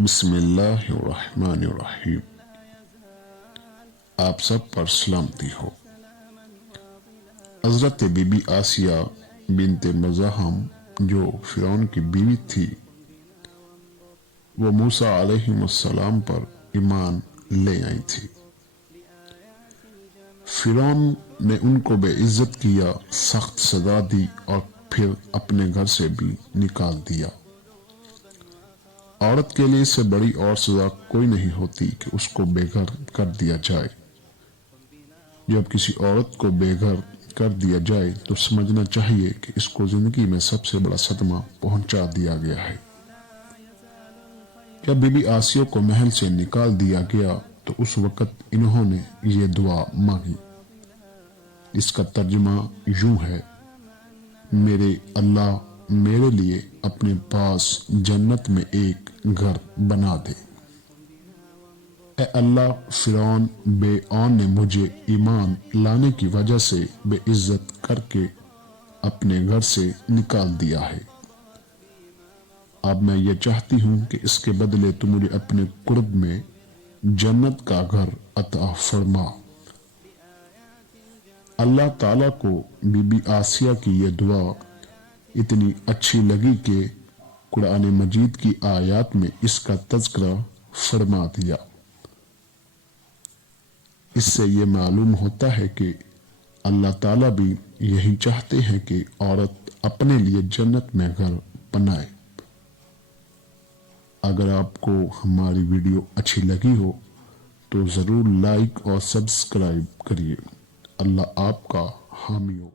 بسم اللہ الرحمن الرحیم۔ آپ سب پر سلامتی ہو۔ حضرت بی بی آسیہ بنت مزاحم جو فرعون کی بیوی تھی، وہ موسیٰ علیہ السلام پر ایمان لے آئی تھی۔ فرعون نے ان کو بے عزت کیا، سخت سزا دی اور پھر اپنے گھر سے بھی نکال دیا۔ عورت کے لیے اس سے بڑی اور سزا کوئی نہیں ہوتی کہ اس کو بے گھر کر دیا جائے۔ جب کسی عورت کو بے گھر کر دیا جائے تو سمجھنا چاہیے کہ اس کو زندگی میں سب سے بڑا صدمہ پہنچا دیا گیا ہے۔ جب بی بی آسیہ کو محل سے نکال دیا گیا تو اس وقت انہوں نے یہ دعا مانگی، اس کا ترجمہ یوں ہے: میرے اللہ میرے لیے اپنے پاس جنت میں ایک گھر بنا دے۔ اے اللہ، فرعون بے آن نے مجھے ایمان لانے کی وجہ سے بے عزت کر کے اپنے گھر سے نکال دیا ہے۔ اب میں یہ چاہتی ہوں کہ اس کے بدلے تو مجھے اپنے قرب میں جنت کا گھر عطا فرما۔ اللہ تعالیٰ کو بی بی آسیہ کی یہ دعا اتنی اچھی لگی کہ قرآن مجید کی آیات میں اس کا تذکرہ فرما دیا۔ اس سے یہ معلوم ہوتا ہے کہ اللہ تعالیٰ بھی یہی چاہتے ہیں کہ عورت اپنے لیے جنت میں گھر بنائے۔ اگر آپ کو ہماری ویڈیو اچھی لگی ہو تو ضرور لائک اور سبسکرائب کریے۔ اللہ آپ کا حامی ہو۔